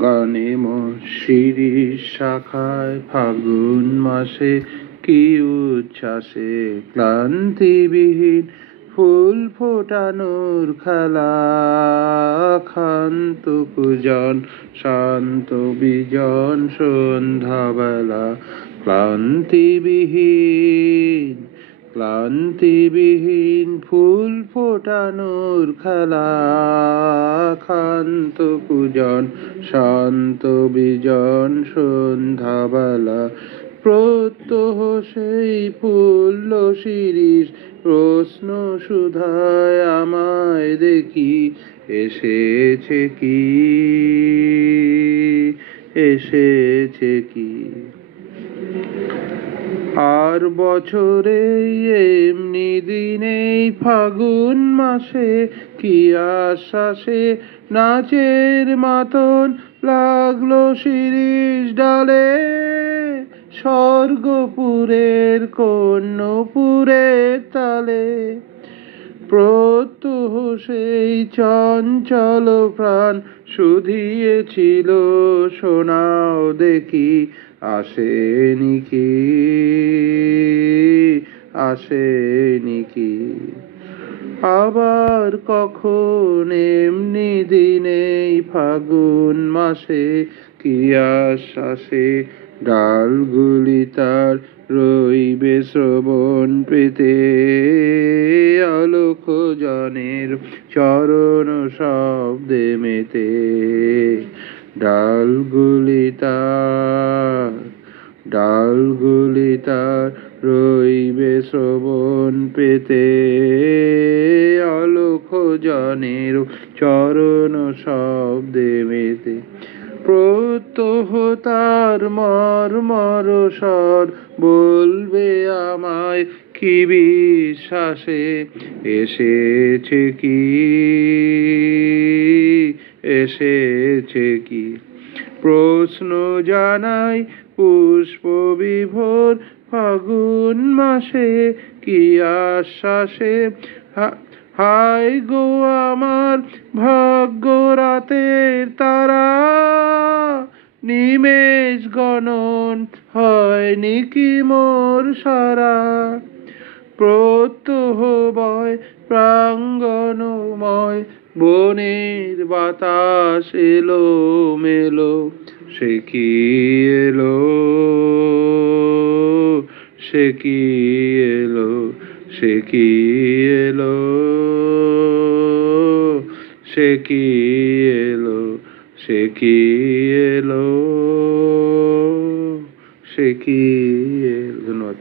অঙ্গনে শিরিষ শাখায় ফাগুন মাসে কি উচ্ছ্বাসে ক্লান্তিবিহীন ফুল ফোটানোর খেলা। ক্ষান্ত কুজন শান্ত বিজন সন্ধ্যাবেলা ক্লান্তিবিহীন ফুল ফোটানোর খেলা। ক্ষান্ত কুজন শান্ত বিজন সন্ধ্যাবেলা প্রত্যহ সেই ফুল্ল শিরিষ প্রশ্ন সুধায় আমায় দেখি এসেছে কি আর বছরে এমনি দিনেই ফাগুন মাসে কি আশ্বাসে নাচের মাতন লাগলো শিরিষ ডালে। স্বর্গপুরের কর্ণপুরের তালে প্রত্যহ সেই চঞ্চল প্রাণ শুধিয়েছিল শোনাও দেখি আসেনি কি আবার কখন এমনি দিনেই ফাগুন মাসে কি আশ্বাসে ডালগুলি তার রইবে শ্রবণ পেতে। অলোক জনের চরণ শব্দে মেতে ডালগুলি তার রইবে শ্রবণ পেতে। অলোক জনের চরণ শব্দে মেতে প্রত্যহ তার মর্মর স্বর বলবে আমায় কি বিশ্বাসে এসেছে কি প্রশ্ন জানাই পুষ্প বিভোর ফাগুন মাসে কি আশ্বাসে। হায় গো আমার ভাগ্য রাতের তারা নিমেষ গণন হয়নি কি মোর সারা। প্রত্যহ বয় প্রাঙ্গণময় বনের বাতাস এলো মেলো সে কি এলো সে কি এলো। ধন্যবাদ।